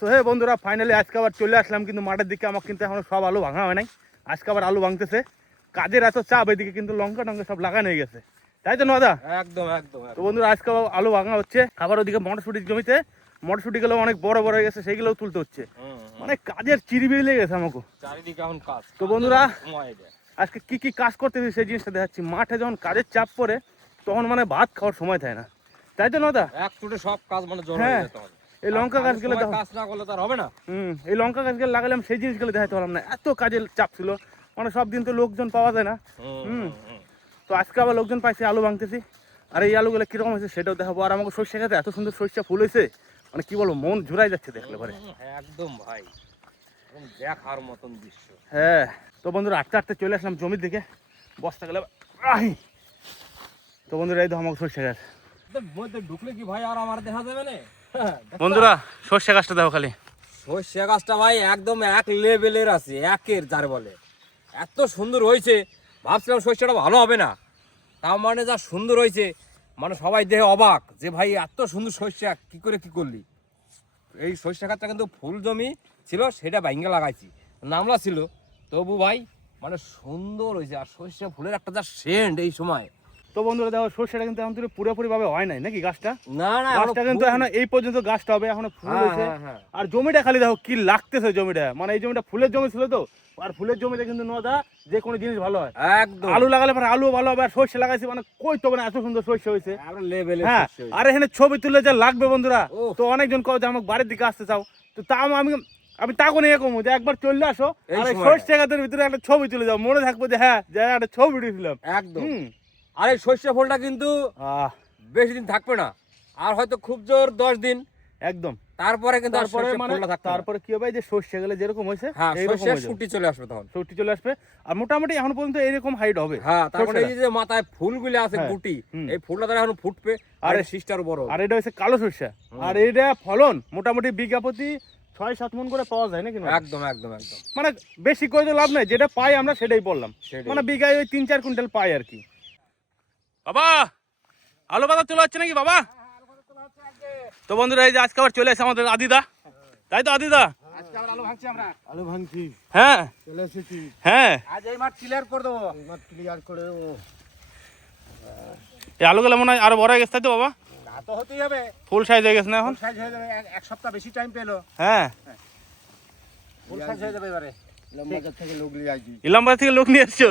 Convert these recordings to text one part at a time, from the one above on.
So hey বন্ধুরা, finally আজকে আবার চলে আসলাম কিন্তু মাঠের দিকে। আমার কিন্তু এখনো সব আলু ভাঙা হয় নাই, আজকে আবার আলু ভাঙতেছে। কাজের এত চাপ, এদিকে কিন্তু লঙ্কা টঙ্কা সব লাগানো হয়ে গেছে, তাই তো নদা? একদম একদম। তো বন্ধুরা আজকে আলু ভাঙা হচ্ছে। আবার ওদিকে মটরশুটির জমিতে মটরশুটিগুলো অনেক বড় বড় হয়ে গেছে, সেইগুলোও তুলতে হচ্ছে। মানে কাজের চিরিবিরি লেগে গেছে আমাকে চারিদিকে এখন কাজ। তো বন্ধুরা আজকে কি কি কাজ করতেছি সেই জিনিসটা দেখাচ্ছি। মাঠে যখন কাজের চাপ পড়ে তখন মানে ভাত খাওয়ার সময় থাকে না, তাই তো নদা? এক চুটে সব কাজ মানে জড়ো হ্যাঁ, হয়ে যেতে হবে। এই লঙ্কা গাছগুলো কাজ না করলে তার হবে না। এই লঙ্কা গাছগুলো লাগালাম, সেই জিনিসগুলো দেখাতে পারলাম না, এত কাজের চাপ ছিল। মানে সব দিন তো লোকজন পাওয়া যায় না। তো আজকে আবার লোকজন পাইছে, আলু ভাঙতেছি। আর এই আলুগুলো কিরকম হয়েছে সেটাও দেখাবো। আর আমাকে সর্ষে খেতে এত সুন্দর সর্ষে ফুল হয়েছে, মানে কি বলবো, মন জুড়াই যাচ্ছে দেখলে পরে। একদম ভাই, দেখার মতন দৃশ্য। হ্যাঁ, তো বন্ধুরা আটতে আটতে চলে আসলাম জমির দিকে। বস্তা গেলে তো বন্ধুরা এই তো আমাকে সর্ষে গাছ। ঢুকলে কি ভাই আর আমার দেখা যাবে না? বন্ধুরা সর্ষে গাছটা দেখো খালি। সর্ষে গাছটা ভাই একদম এক লেভেলের আছে, একের যার বলে এত সুন্দর হয়েছে। ভাবছিলাম সর্ষেটা ভালো হবে না, তার মানে যা সুন্দর হয়েছে, মানে সবাই দেখে অবাক যে ভাই এত সুন্দর সর্ষে কি করে কি করলি। এই সর্ষে গাছটা কিন্তু ফুল জমি ছিল, সেটা ভাঙ্গে লাগাইছি, নামলা ছিল তবু ভাই মানে সুন্দর হয়েছে। আর সর্ষে ফুলের একটা যা সেন্ট এই সময়। তো বন্ধুরা দেখো সর্ষেটা কিন্তু এখন পুরোপুরি ভাবে হয় নাই নাকি গাছটা? না না, গাছটা কিন্তু এখন এই পর্যন্ত গাছটা হবে, এখনো ফুল হয়েছে। আর জমিটা খালি দেখো কি লাগতেছে জমিটা, মানে এই জমিটা ফুলের জমি ছিল তো। আর ফুলের জমিতে কিন্তু নদা যে কোনো জিনিস ভালো হয়। একদম আলু লাগালে পরে আলু ভালো হবে। আর সর্ষে লাগাইছি মানে কই তো না, এত সুন্দর সর্ষে হয়েছে। হ্যাঁ, আর এখানে ছবি তুলে যা লাগবে বন্ধুরা, তো অনেকজন কও যে আমাকে বাড়ির দিকে আসতে চাও, তো তাও আমি তাকে নিয়ে কমু যে একবার চলে আসো আর এই সর্ষে গাছের ভিতরে একটা ছবি তুলে যাও, মনে থাকবো যে হ্যাঁ যে একটা ছবি উঠেছিলাম। একদম। আর এই সর্ষে ফুলটা কিন্তু বেশি দিন থাকবে না, আর হয়তো খুব জোর 10 দিন একদম। তারপরে কিন্তু তারপরে কি হবে, যে সর্ষে গেলে যেরকম হয়েছে শুটি চলে আসবে, তখন শুটি চলে আসবে। আর মোটামুটি এখন পর্যন্ত এইরকম হাইট হবে। হ্যাঁ, তারপরে এই যে মাথায় ফুলগুলো আছে গুটি, এই ফুলটা তারা এখন ফুটবে আর শীষটার বড়। আর এটা হচ্ছে কালো সর্ষে। আর এটা ফলন মোটামুটি বিঘা প্রতি 6-7 মণ করে পাওয়া যায় নাকি? একদম একদম একদম। মানে বেশি করে তো লাভ নাই, যেটা পাই আমরা সেটাই বললাম। মানে বিঘায় ওই 3-4 কুইন্টাল পাই আর কি। বাবা আলু বাজার চলে যাচ্ছে নাকি বাবা? তো বন্ধুরা এই যে আজকে আবার চলে এসে আমাদের আদিদা, তাই তো আদিদা? আজকে আমরা আলু ভাঙছি, আমরা আলু ভাঙছি। হ্যাঁ চলে এসেছি। হ্যাঁ, আজ এই মাঠ ক্লিয়ার করে দেবো। এই মাঠ ক্লিয়ার করে দেবো। এই আলুগুলো মনে হয় আরো বড় হয়ে গেছে, তাই তো বাবা? তা তো হতেই হবে, ফুল সাইজ হয়ে গেছে না এখন? সাইজ হয়ে যাবে। এক সপ্তাহ বেশি টাইম পেলো। হ্যাঁ, ফুল সাইজ হয়ে যাবে এবারে। লম্বাজার থেকে লোক নিয়ে আসি। ইলামবাজার থেকে লোক নিয়ে এসছো?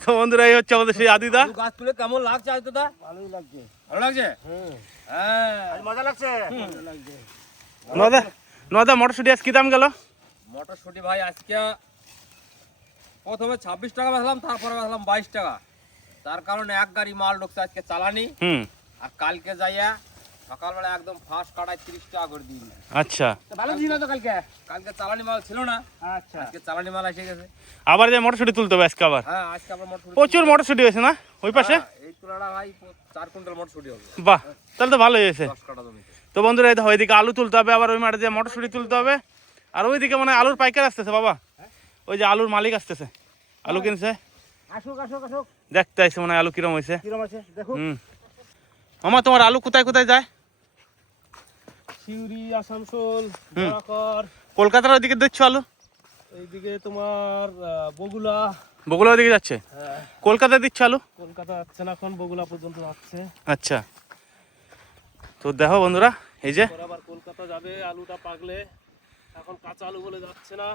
তো বন্ধুরা এই হচ্ছে আমাদের সেই আদিদা। গাছ তুলে কেমন লাগছে আজ দাদা? ভালোই লাগছে। ভালো লাগছে? হ্যাঁ, আজ মজা লাগছে। মজা লাগছে। নদা নদা মটরশুটি আজ কি দাম গেল? মটরশুটি ভাই আজকে প্রথমে 26 টাকা বেচলাম, তারপরে বেচলাম 22 টাকা। তার কারণে এক গাড়ি মাল ঢুকছে আজকে চালানি। আর কালকে যাইয়া সকালবেলা একদম ফার্স্ট কাটায় 30 টাকা করে দিই। আচ্ছা, ভালো দিন তো কালকে। কালকে চালানি মাল ছিল না, আচ্ছা, আজকে চালানি মাল এসে গেছে। আবার যে মটরশুটি তুলতে হবে আজকে আবার। হ্যাঁ, আজকে আবার মটরশুটি প্রচুর মটরশুটি হয়েছে না ওই পাশে? এই তুলাটা ভাই 4 কুইন্টাল মটরশুটি হবে। বাহ, তাহলে তো ভালোই হয়েছে। 10 কাটা জমিতে। তো বন্ধুরা এই দেখো, ওইদিকে আলু তুলতে হবে, আবার ওই মাঠে যে মটরশুটি তুলতে হবে। আর ওইদিকে মানে আলুর পাইকার আসতেছে বাবা, ওই যে আলুর মালিক আসতেছে, আলু কিনছে। আসুক আসুক আসুক, দেখতে আসছে মানে আলু কিরম হয়েছে। কিরম আছে দেখো। মামা তোমার আলু কোথায় কোথায় যায়? সিউড়ি, আসানসোল, বরাকর, কলকাতার ওইদিকে দেখছো আলু? এইদিকে তোমার বগুলা। বগুলা ওইদিকে যাচ্ছে? কলকাতায় দিচ্ছ আলু? কলকাতা যাচ্ছে না এখন, বগুলা পর্যন্ত যাচ্ছে। আচ্ছা, তো দেখো বন্ধুরা এই যে আবার কলকাতা যাবে আলুটা পাকলে, এখন কাঁচা আলু বলে যাচ্ছে না।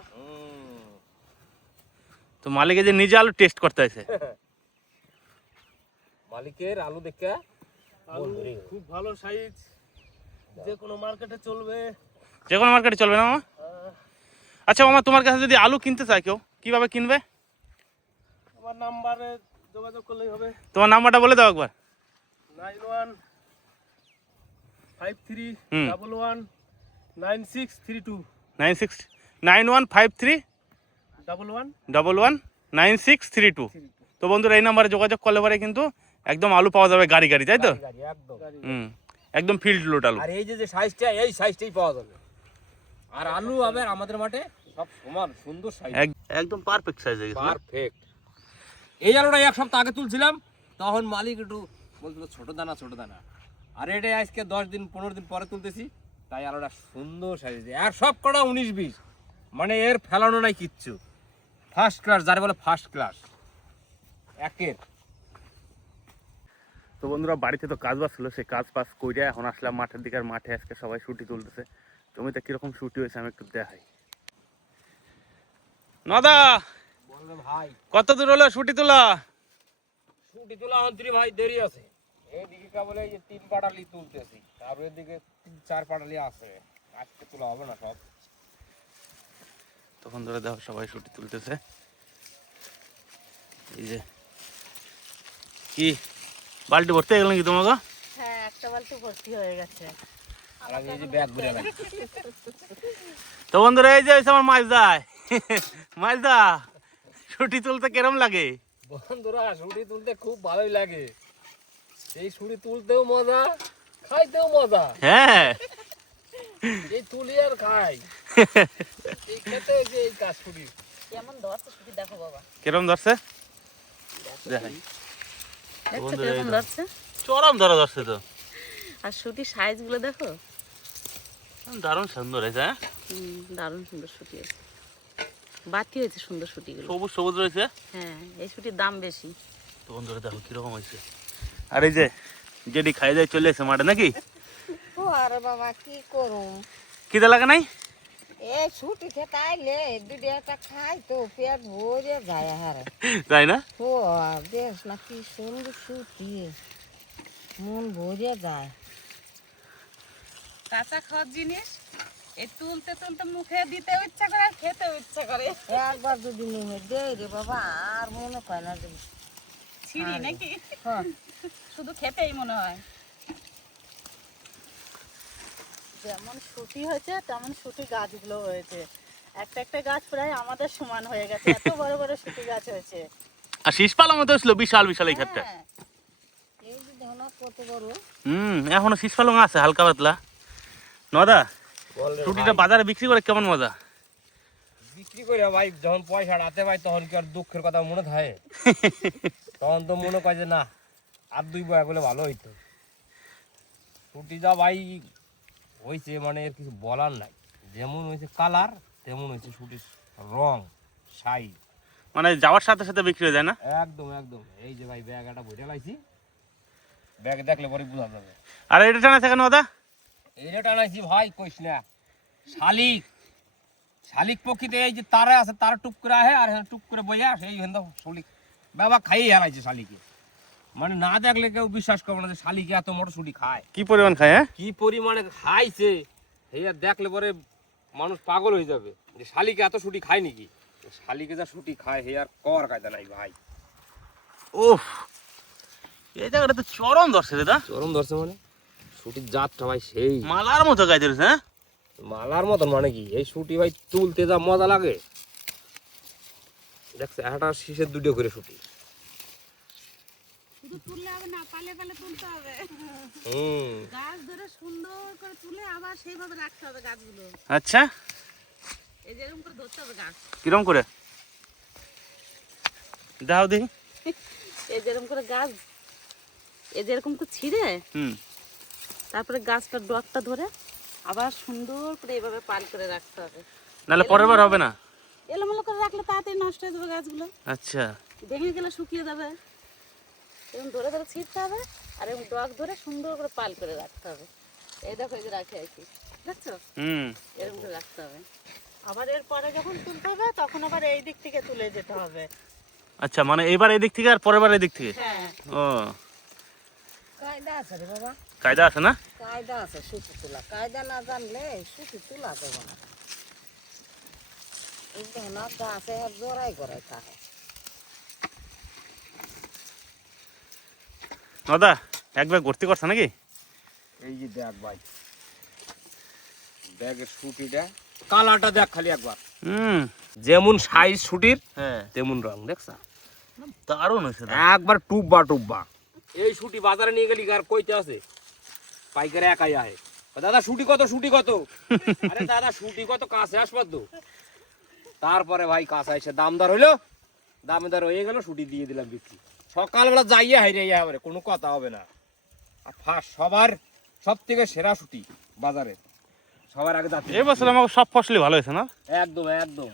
তো মালিক যে নিজে আলু টেস্ট করতে আছে। মালিকের আলু দেখে আলু খুব ভালো সাইজ, যে কোনো মার্কেটে চলবে। যে কোনো মার্কেটে চলবে না মামা? আচ্ছা মামা, তোমার কাছে যদি আলু কিনতে চায় কেউ, কিভাবে কিনবে? আমার নাম্বারে যোগাযোগ করলেই হবে। তোমার নাম্বারটা বলে দাও একবার। 9153119632। 9153119632। তো বন্ধুরা এই নাম্বারে যোগাযোগ করলে পরে কিন্তু একদম আলু পাওয়া যাবে গাড়ি গাড়ি, তাই তো? একদম ফিল্ড লোড আলু। আর এই যে সাইজটা, এই সাইজটাই পাওয়া যাবে। আর আলু হবে আমাদের মাঠে সব সমান সুন্দর সাইজ, একদম পারফেক্ট সাইজ হয়ে গেছে। পারফেক্ট। এই আলুটা এক সপ্তাহ আগে তুলছিলাম, তখন মালিক একটু বলছিল ছোট দানা ছোট দানা। আর এটা আজকে 10 দিন 15 দিন পরে তুলতেছি, তাই আলোটা সুন্দর সাজিয়েছে। আর সব কটা 19-20, মানে এর ফেলানো নাই কিচ্ছু, ফার্স্ট ক্লাস, যারা বলে ফার্স্ট ক্লাস একের। তো বন্ধুরা বাড়িতে তো কাজ বাজ ছিল, সেই কাজ বাজ করে এখন আসলাম মাঠের দিকে। আর মাঠে আজকে সবাই ছুটি তুলতেছে। জমিতে কিরকম ছুটি হয়েছে আমি একটু দেখাই। নদা বললাম ভাই কত দূর হলো ছুটি তোলা? ছুটি তোলা অন্তরি ভাই দেরি আছে। এইদিকে কেবল এই যে 3 পাটালি তুলতেছি, তারপর এদিকে 3-4 পাটালি আছে, আজকে তোলা হবে না সব। তখন ধরে দেখো সবাই ছুটি তুলতেছে। এই যে কি বালতি ভর্তি হয়ে গেল নাকি তোমাকে? হ্যাঁ, একটা বালতি ভর্তি হয়ে গেছে। আর আমি এই যে ব্যাগ ভরে রাখি। তো বন্ধুরা এই যে হয়েছে আমার মাইজদা ছুটি তুলতে কেরম লাগে? বন্ধুরা ছুটি তুলতে খুব ভালোই লাগে। এই ছুটি তুলতেও মজা, খাইতেও মজা। হ্যাঁ, এই তুলি আর খাই, এই খেতে হয়েছে এই কাজ ছুটি। কেমন ধরছে ছুটি দেখো বাবা, কেরম ধরছে দেখাই। দেখছো কেমন ধরছে? চরম ধরা ধরছে তো। আর ছুটির সাইজ গুলো দেখো, দারুণ সুন্দর হয়েছে। হ্যাঁ, দারুণ সুন্দর ছুটি আছে, বাতি হয়েছে সুন্দর ছুটিগুলো। সবুজ সবুজ রয়েছে। হ্যাঁ, এই ছুটির দাম বেশি। তো বন্ধুরা দেখো কিরকম হয়েছে। আর এই যে যেটি খাই যায় চলে এসে মাঠে নাকি? ও আরে বাবা কি করুম, খিদে লাগে নাই? এই ছুটি খেতে আইলে দুটো একটা খাই তো পেট ভরে যায় হারে। তাই না? ও বেশ না কি সুন্দর ছুটি, মন ভরে যায়। কাঁচা খাওয়ার জিনিস এই তুলতে তুলতে মুখে দিতে ইচ্ছা করে, আর খেতে ইচ্ছা করে। একবার যদি নেমে দেয় রে বাবা আর মনে হয় না যে ছিঁড়ি নাকি, হ্যাঁ, শুধু খেতেই মনে হয়। যেমন ছুটি হয়েছে তেমন ছুটি গাছগুলো হয়েছে। একটা একটা গাছ প্রায় আমাদের সমান হয়ে গেছে, এত বড় বড় ছুটি গাছ হয়েছে। আর শীষ পালার মতো ছিল বিশাল বিশাল এই ক্ষেত্রে। হ্যাঁ, এই যে ধন কত বড়। এখনো শীষ পালং আছে হালকা পাতলা। নদা ছুটিটা বাজারে বিক্রি করে কেমন মজা? বিক্রি করে ভাই যখন পয়সা হাতে পাই তখন কি আর দুঃখের কথা মনে থাকে? তখন তো মনে করে যে না আর 2 বয়া করলে ভালো হইতো। ছুটি যা ভাই হয়েছে, মানে এর কিছু বলার নাই। যেমন হয়েছে কালার, তেমন হয়েছে ছুটির রং সাইজ, মানে যাওয়ার সাথে সাথে বিক্রি হয়ে যায় না? একদম একদম। এই যে ভাই ব্যাগ একটা ভরে লাইছি, ব্যাগ দেখলে পরে বোঝা যাবে। আর এটা টানা থাকে নদা? এইটা টানাইছি ভাই কইস না, শালিক শালিক পক্ষীতে এই যে তারা আছে, তার টুক করে আহে আর টুক করে বইয়া সেই হেন শালিক বাবা খাইয়ে হারাইছে শালিকে। মানে না দেখলে কেউ বিশ্বাস করবে না যে শালিকে এত মটরশুঁটি খায়। কি পরিমাণ খায়? হ্যাঁ, কি পরিমাণে খাইছে এই আর দেখলে পরে মানুষ পাগল হয়ে যাবে যে শালিকে এত শুটি খায় নাকি। শালিকে যা শুটি খায় হে আর কর কায়দা নাই ভাই। ওহ, এই জায়গাটা তো চরম ধরছে রে দা। চরম ধরছে মানে শুটির জাতটা ভাই সেই মালার মতো গাছ ধরেছে। হ্যাঁ, মালার মতন। মানে কি এই শুটি ভাই তুলতে যা মজা লাগে দেখছে, একটা শীষের 2টো করে শুটি। শুধু তুললে হবে না, পালে পালে তুলতে হবে। গাছ ধরে সুন্দর করে তুলে আবার সেইভাবে রাখতে হবে গাছগুলো। আচ্ছা, এই যেরকম করে ধরতে হবে গাছ, কিরম করে দাও দেখি। এই যেরকম করে গাছ, এই যেরকম করে ছিঁড়ে তারপরে গাছটার ডগটা ধরে আবার সুন্দর করে এইভাবে পাল করে রাখতে হবে, নাহলে পরের বার হবে না। এলোমেলো করে রাখলে তাড়াতাড়ি নষ্ট হয়ে যাবে গাছগুলো, আচ্ছা, ভেঙে গেলে শুকিয়ে যাবে। এরকম ধরে ধরে ছিঁড়তে হবে আর এরকম ডগ ধরে সুন্দর করে পাল করে রাখতে হবে। এই দেখো এই যে রাখে আর কি, দেখছো এরকম করে রাখতে হবে। আবার এরপরে যখন তুলতে হবে তখন আবার এই দিক থেকে তুলে যেতে হবে। আচ্ছা, মানে এবার এদিক থেকে আর পরের বার এদিক থেকে। হ্যাঁ, ও, কায়দা আছে রে বাবা, কায়দা আছে না? কায়দা আছে ছুটি তোলা। কায়দা না জানলে ছুটি তোলা যাবে না। এই ধন গাছে আর জোড়াই গড়াই থাকে। নদা এক ব্যাগ ভর্তি করছে নাকি? এই যে দেখ ভাই ব্যাগের শুটিটা কালারটা দেখ খালি একবার, যেমন সাইজ শুটির হ্যাঁ, তেমন রং দেখছ, দারুণ হয়েছে। একবার টুব্বা টুব্বা। এই শুটি বাজারে নিয়ে গেলি আর কইতে আছে পাইকারে একাই আহে, দাদা শুটি কত শুটি কত? আরে দাদা শুটি কত কাছে আসবার তো। তারপরে ভাই কাছে এসে দামদার হইলো, দামদার হয়ে গেল, শুটি দিয়ে দিলাম বিক্রি। সকালবেলা যাইয়া হাইরে হবে, কোনো কথা হবে না। আর ফার্স্ট সবার সব থেকে সেরা শুটি বাজারে সবার আগে যাচ্ছে। এই বছর আমার সব ফসলই ভালো হয়েছে না? একদম একদম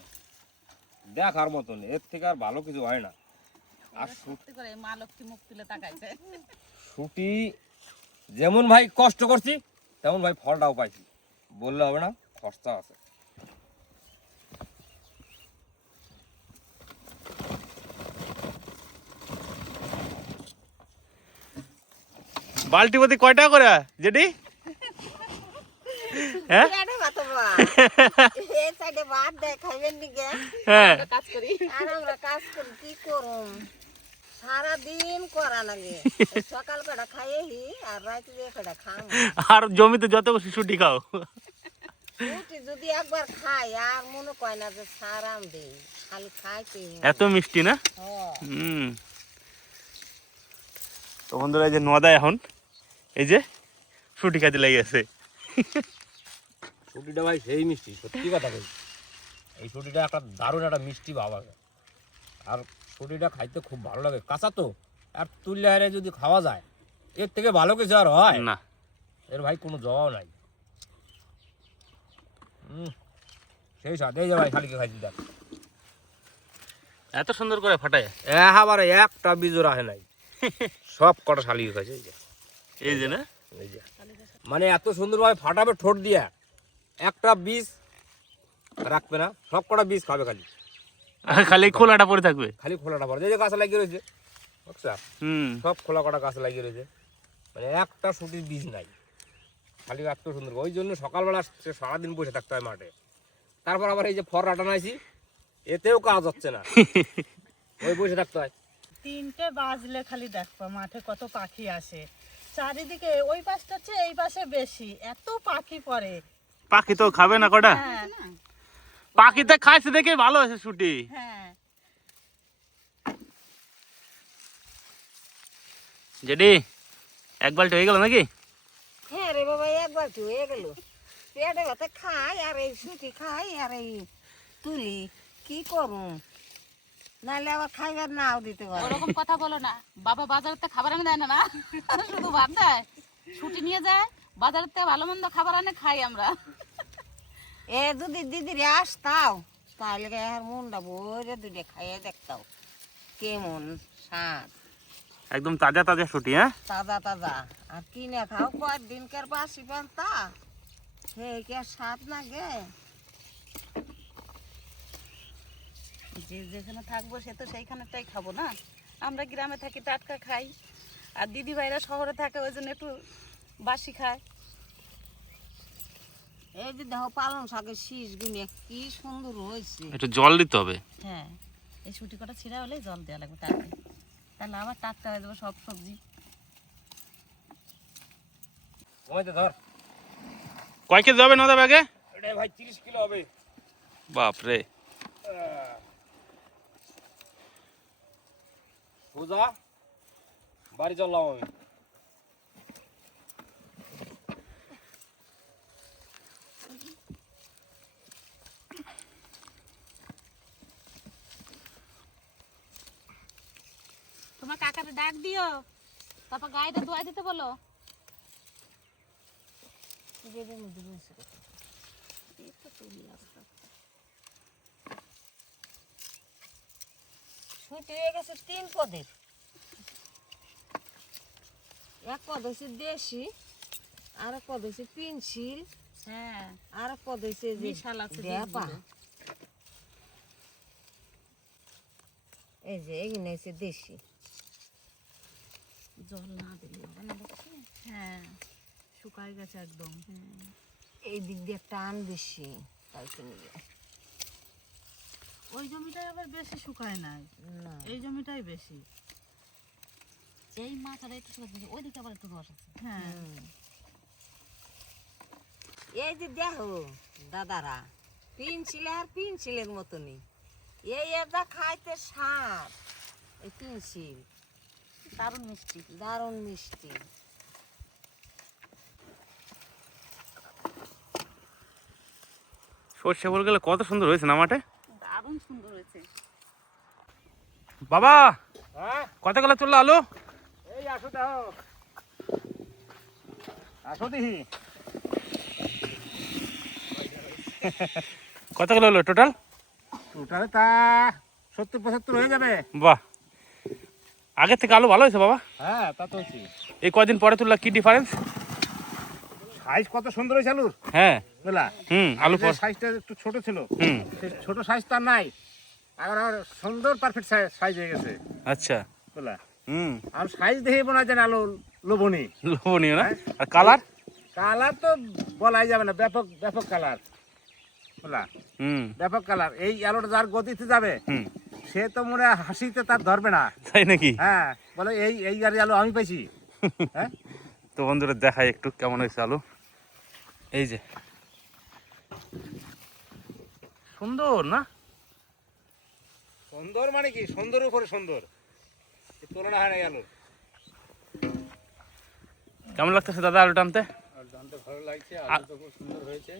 দেখার মতন, এর থেকে আর ভালো কিছু হয় না। আর সত্যি করে মা লক্ষ্মী মুখ তুলে তাকাইছে। শুটি যেমন ভাই কষ্ট করছি তেমন ভাই ফলটাও পাইছি, বললে হবে না, খরচা আছে। বালতি প্রতি কয় টাকা করে যেটি? হ্যাঁ পেটে ভাত বা এই সাইডে ভাত দেয় খাইবেন নিকে হ্যাঁ আমরা কাজ করি। আর আমরা কাজ করি কি করুম, সারাদিন করা লাগে। সকাল বেলা খাইয়েহি আর রাতে দিয়ে কটা খাম। আর জমিতে যত বসে ছুটি খাও। রুটি যদি একবার খাই আর মনে কয় না যে সারাম দেই, খালি খাইতে এত মিষ্টি না? হয়। হুম। তো বন্ধুরা এই যে নদা এখন এই যে ছুটি খাইতে লেগে গেছে। শুটিটা ভাই সেই মিষ্টি, সত্যি কথা বলি। এই শুটিটা একটা দারুণ একটা মিষ্টি ভাব আছে, আর শুটিটা খাইতে খুব ভালো লাগে। কাঁচা তো, আর তুললে হারে যদি খাওয়া যায় এর থেকে ভালো কিছু আর হয় না এর ভাই কোনো জবাব নাই। সেই স্বাদ। এই যে ভাই খালিকে খাইছি দেখ, এত সুন্দর করে ফাটায়। এবারে একটা বীজও রাখে নাই, সব কটা শালিকে খাইছে। এই যে এই যে না এই যে মানে এত সুন্দরভাবে ফাটাবে ঠোঁট দিয়ে, একটা বীজ রাখবে না, সব কটা বীজ খাবে খালি, খালি খোলাটা পড়ে থাকবে। খালি খোলাটা পড়ে। এই যে গাছ লাগিয়ে রয়েছে বুঝছা, হুম সব খোলা কটা গাছ লাগিয়ে রয়েছে, মানে একটা শুটির বীজ নাই, খালি এত সুন্দর। ওই জন্য সকালবেলা সে সারাদিন বসে থাকতে হয় মাঠে। তারপর আবার এই যে ফর রাটানাইছি, এতেও কাজ হচ্ছে না, ওই বসে থাকতে হয়। 3টে বাজলে খালি দেখবা মাঠে কত পাখি আসে চারিদিকে, ওই পাশটা চেয়ে এই পাশে বেশি, এত পাখি পড়ে। পাখি তো খাবে না কটা? হ্যাঁ পাখিতে খাইছে দেখে ভালো হয়েছে ছুটি। হ্যাঁ যেটি এক বালতি হয়ে গেল নাকি? হ্যাঁ রে বাবা, একবার তো হয়ে গেল। পেটে ভাতে খাই আর এই সুটি খাই আর এই তুলি, কি করুম, নাহলে আবার খাইবার নাও দিতে পারে। ওরকম কথা বলো না, বাবা বাজারেতে খাবার এনে দেয় না, না শুধু ভাত দেয়। ছুটি নিয়ে যায় বাজারেতে, ভালো মন্দ খাবার এনে খাই আমরা। এ যদি দিদিরে আসতাও তাহলে আর মনটা ভরে দুটো খাইয়ে দেখতাও কেমন স্বাদ, একদম তাজা তাজা ছুটি। হ্যাঁ তাজা তাজা। আর কিনে খাও কয়েকদিনকার বাসি পান্তা, হে কি আর স্বাদ না গে। যে যেখানে থাকবো সে তো সেইখানেটাই খাবো না, আমরা গ্রামে থাকি টাটকা খাই, আর দিদি ভাইরা শহরে থাকে ওই জন্য একটু বাসি খায়। এই যে দেখো পালং শাকের শীষ গুনে কি সুন্দর হয়েছে। একটু জল দিতে হবে। হ্যাঁ, এই শুটি কটা ছিঁড়া হলে জল দেওয়া লাগবে তাতে, তাহলে আবার টাটকা হয়ে যাবে সব সবজি। ওইতে ধর, কয় কেজি হবে নদা ব্যাগে? এটা ভাই 30 কিলো হবে। বাপ রে। সোজা বাড়ি চললাম আমি। তোমার কাকারে ডাক দিও, তারপর গাড়িটা ধোয়া দিতে বলো। ছুটি হয়ে গেছে 3 পদের, এক পদ হয়েছে দেশি, আর এক পদ হয়েছে পেন্সিল, হ্যাঁ, আর এক পদ হয়েছে বিশাল আছে ডেপা। বীজগুলো। এই যে এখানে হয়েছে দেশি। জল না দিলে হবে না দেখছি। হ্যাঁ শুকায় গেছে একদম। এই দিক দিয়ে টান বেশি, তাই তো নিয়ে ওই জমিটাই আবার বেশি শুকায় নাই, না। এই জমিটাই বেশি। এই মাথাটা একটু শুকাতে দিয়েছে, ওইদিকে আবার একটু রস আছে। হ্যাঁ এই যে দেখো দাদারা পেন্সিল আর পেন্সিলের মতনই, এই এটা খাইতে স্বাদ। এই পেন্সিল দারুণ মিষ্টি। দারুণ মিষ্টি। সর্ষে ফুল গেলে কত সুন্দর হয়েছে না মাঠে। দারুণ সুন্দর হয়েছে। বাবা হ্যাঁ, কত গেলে চললো আলু? এই আসো দেখো, আসো দেখি। কত কিলো হলো টোটাল? টোটালে তা 70-75 হয়ে যাবে। বাহ, আগের থেকে আলু ভালো হয়েছে বাবা। হ্যাঁ তা তো হচ্ছে। এই কদিন পরে তুললা কি ডিফারেন্স? সাইজ কত সুন্দর হয়েছে আলুর, হ্যাঁ বুঝলা? আলু আগে যে সাইজটা একটু ছোট ছিল, সেই ছোট সাইজ তো আর নাই, আর সুন্দর পারফেক্ট সাইজ হয়ে গেছে, আচ্ছা, বুঝলা? আর সাইজ দেখে মনে হয় যেন আলু লোভনীয়। লোভনীয় না? আর কালার? কালার তো বলাই যাবে না, ব্যাপক ব্যাপক কালার, বুঝলা? ব্যাপক কালার। এই আলুটা যার গতিতে যাবে সে তো মনে হয় হাসিতে তার ধরবে না, তাই নাকি? হ্যাঁ, বলে এই গাড়ি আলু আমি পাইছি। হ্যাঁ, তো বন্ধুরা দেখাই একটু কেমন হয়েছে আলু। এই যে সুন্দর না? সুন্দর মানে কি, সুন্দর উপরে সুন্দর, এর তুলনা হয় না এই আলুর। কেমন লাগতেছে দাদা আলু টানতে? ভালো লাগছে, আলু তো খুব সুন্দর হয়েছে।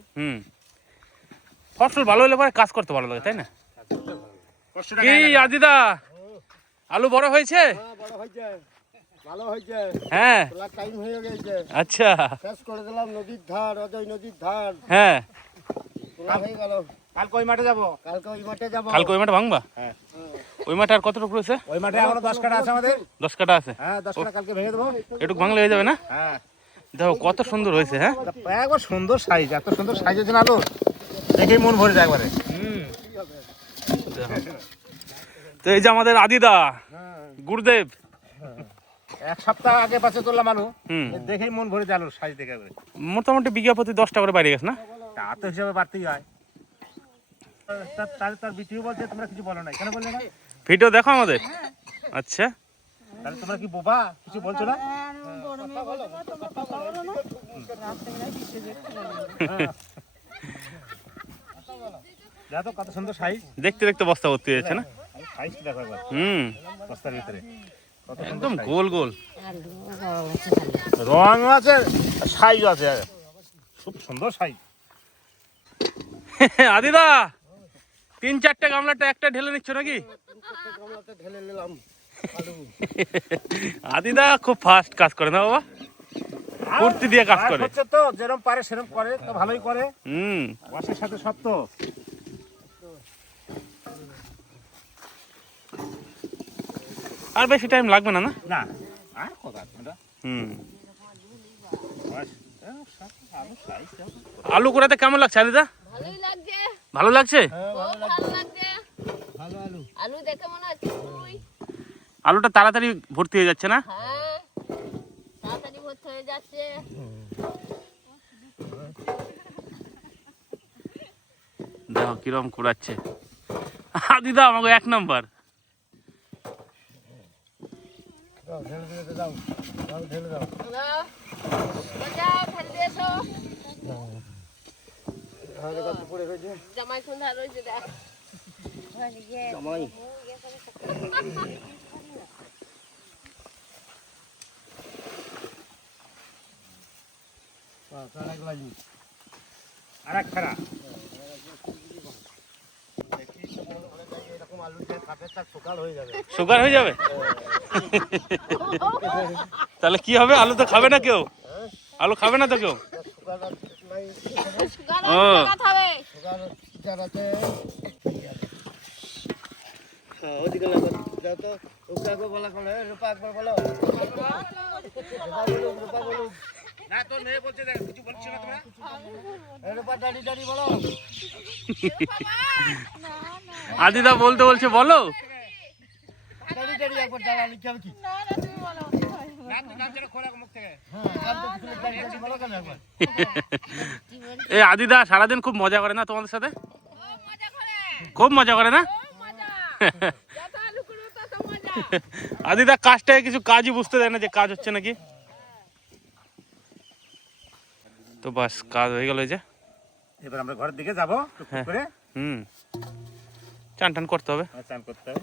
ফসল ভালো হলে পরে কাজ করতে ভালো লাগে, তাই না? কষ্টটা কি আজিদা, আলু বড় হয়েছে? বড় হয়েছে, ভালো হয়েছে, হ্যাঁ, তোলার টাইম হয়ে গেছে, আচ্ছা, শেষ করে দিলাম নদীর ধার, অজয় নদীর ধার, হ্যাঁ। তোলা হয়ে গেল। কালকে ওই মাঠে যাবো। কালকে ওই মাঠে যাবো। কালকে ওই মাঠে ভাঙবা? হ্যাঁ। ওই মাঠে আর কতটুকু রয়েছে? ওই মাঠে এখনো 10 কাটা আছে আমাদের। 10 কাটা আছে। হ্যাঁ, 10 কাটা কালকে ভেঙে দেবো। একটু ভাঙলে হয়ে যাবে না? হ্যাঁ, দেখো কত সুন্দর হয়েছে। হ্যাঁ, একবার সুন্দর সাইজ, এত সুন্দর সাইজ হয়েছে না আলু, দেখেই মন ভরে যায় একবারে। তো এই যে আমাদের আদিদা গুরুদেব, এক সপ্তাহ আগে পাশে তুললাম আলু, দেখেই মন ভরে যায় আলুর সাইজ দেখে একবারে। মোটামুটি বিঘা প্রতি 10টা করে বাইরে গেছে না? তা তো হিসাবে বাড়তেই হয়। তার বিটিও বলছে তোমরা কিছু বলো না, কেন বললে না? ভিডিও দেখো আমাদের। আচ্ছা, তাহলে তোমরা কি বোবা, কিছু বলছো না? দেখো কত সুন্দর সাইজ, দেখতে দেখতে বস্তা ভর্তি হয়েছে না? সাইজটা দেখো একবার বস্তার ভিতরে, কত একদম গোল গোল রং আছে, সাইজ আছে, খুব সুন্দর সাইজ। আদিদা 3-4টে গামলাটা একটা ঢেলে নিচ্ছ নাকি? গামলাতে ঢেলে নিলাম আলু। আদিদা খুব ফাস্ট কাজ করে না বাবা, ফুর্তি দিয়ে কাজ করে। হচ্ছে তো যেরকম পারে সেরকম করে, তো ভালোই করে। ওয়াশের সাথে সব তো। আর বেশি টাইম লাগবে না, না? না, আর কথা এটা। আলু কোড়াতে কেমন লাগছে আদিদা? ভালোই লাগছে, ভালো লাগছে? খুব ভালো লাগছে। ভালো আলু। আলু দেখে মনে হচ্ছে তুই, আলুটা তাড়াতাড়ি ভর্তি হয়ে যাচ্ছে না? হ্যাঁ, তাড়াতাড়ি ভর্তি হয়ে যাচ্ছে। দেখো কিরম কুড়াচ্ছে আদিদা, আমাকে 1 নম্বর। ঢেলে দিতে দাও, ঢেলে দাও। যাও, যাও, ফেলে দিয়ে এসো। জামাই কোন ধার রয়েছে দেখ। জামাই আর এক ফেরা। এরকম আলু যে খাবে তার সকাল হয়ে যাবে। সুগার হয়ে যাবে? তাহলে কি হবে? আলু তো খাবে না কেউ, আলু খাবে না তো কেউ। সকাল নাই, সুগার ও। খাবে। সকাল যার আছে। হ্যাঁ, ওদিকে লাগো, যাও তো। ওকে বলা করে, রূপা একবার বলো। রূপা বলো। না তো মেয়ে বলছে, দেখ কিছু বলছো না তোমরা। রূপা ডাডি ডাডি বলো। আদিদা বলতে বলছে বলো। ডাডি ডাডি একবার দাঁড়া, লিখে হবে কি? না তো নাম যেন খোলা মুখ থেকে। হ্যাঁ, কান তো খুলে ডাডি ডাডি বলো কেন একবার? এই আদিদা সারাদিন খুব মজা করে না তোমাদের সাথে? খুব মজা করে না? আদিদা কাজটায় কিছু কাজই বুঝতে দেয় না যে কাজ হচ্ছে নাকি। তো বাস কাজ হয়ে গেল। এই যে এবার আমরা ঘরের দিকে যাবো টুকটুক করে। চান টান করতে হবে। চান করতে হবে।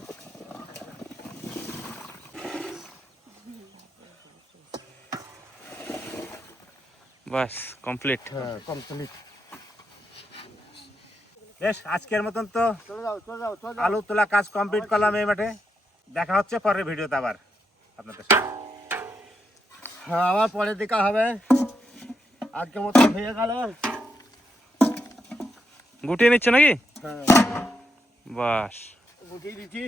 বাস কমপ্লিট। হ্যাঁ, কমপ্লিট। বেশ, আজকের মতন তো চলে যাও, চলে যাও, চলে যাও। আলু তোলা কাজ কমপ্লিট করলাম এই মাঠে। দেখা হচ্ছে পরের ভিডিওতে আবার আপনাদের সাথে। হ্যাঁ, আবার পরে দেখা হবে। আজকের মতো হয়ে গেল। গুটিয়ে নিচ্ছ নাকি? হ্যাঁ বাস গুটিয়ে দিচ্ছি।